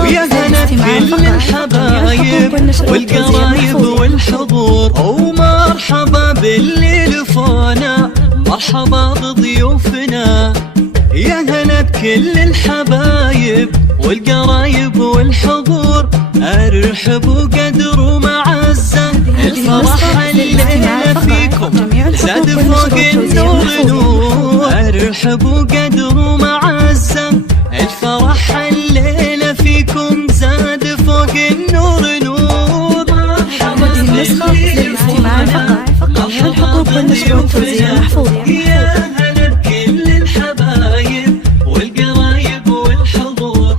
ويا هلا كل الحبايب والقرايب والحضور، ومرحبا باللي لفونا، مرحبا بضيوفنا. يا هلا بكل الحبايب والقرايب والحضور، ارحب وقدر ومعزة الفرح الليلة فيكم زاد فوق النور نور. ارحب وقدر ومعزة الفرح الليلة فيكم زاد فوق النور نور. هذه النسخة للاستماع فقط، جميع الحقوق والنشر والتوزيع محفوظ. يا هلا بكل الحبايب والقرايب والحضور،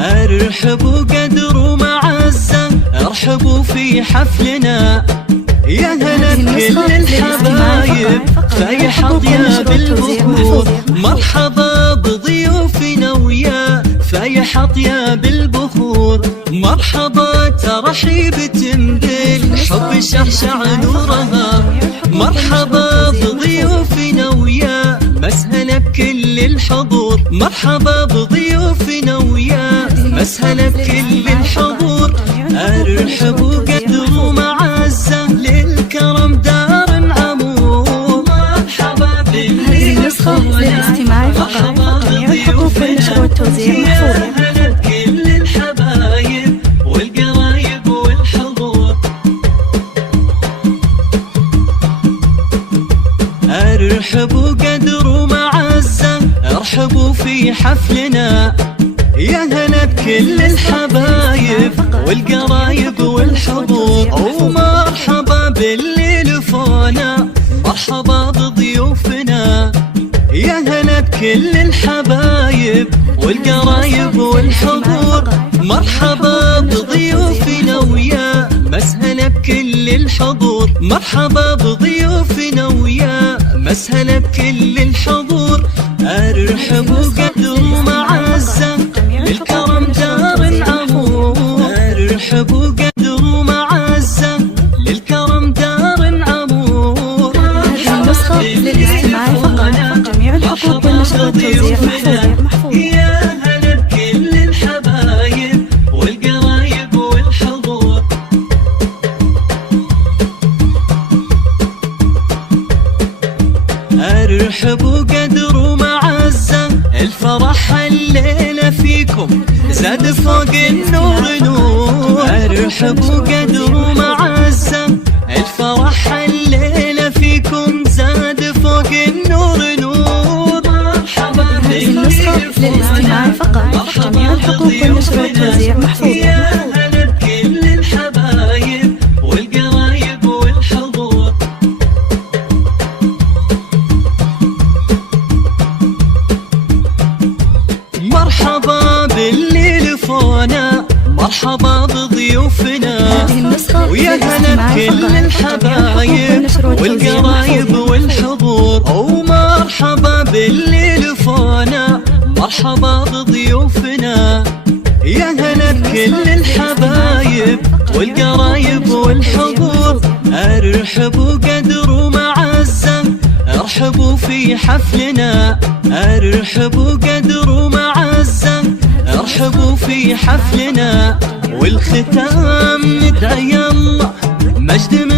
ارحبوا وقدر ومعزة ارحبوا في حفلنا. يا هلا بكل الحبايب فايحة طياب البخور، مرحبا بضيوفنا ويا فايحة طياب البخور. مرحبا ترحيب تمدل حب شعشع نورها، مرحبا بضيوفنا ويا مسهلا بكل الحضور. مرحبا بضيوفنا ويا مسهلا بكل الحضور، ارحبوا وقدر ومعزة للكرم دار عمور. مرحبا باللي هذه النسخة للاستماع فقط، جميع الحقوق والنشر والتوزيع محفوظ. كل الحبايب والقرايب والحضور، ارحبوا وقدر ومعزة ارحبوا في حفلنا. يا هلا بكل الحبايب والقرايب والحضور، ومرحبا باللي لفونا، مرحبا بضيوفنا. يا هلا بكل الحبايب والقرايب والحضور، مرحبا بضيوفنا ويا مسهلا بكل الحضور. مرحبا بضيوفنا ويا مسهلا بكل الحضور، ارحبوا وقدر ومعزة للكرم دار عمور. ارحبوا وقدر ومعزة للكرم دار عمور. هذه النسخة للاستماع فقط، جميع الحقوق والنشر والتوزيع محفوظ. يا هلا بكل الحبايب والقرايب والحضور، ارحبوا وقدر ومعزة الفرح الليلة فيكم زاد فوق النور نور. ارحبوا وقدر ومعزة الفرح الليلة فيكم زاد فوق النور نور. مرحبا هذه النسخة للاستماع فقط، جميع الحقوق والنشر والتوزيع محفوظ. يا هلا بكل الحبايب والقرايب والحضور، مرحبا باللي لفونا، مرحبا بضيوفنا. ويا هلا بكل الحبايب والقرايب والحضور، ومرحبا باللي لفونا، مرحبا بضيوفنا. يا هلا بكل الحبايب والقرايب والحضور، ارحبوا وقدر ومعزة ارحبوا في حفلنا. ارحبوا وقدر ومعزة ارحبوا في حفلنا. والختام ندعي الله مجد من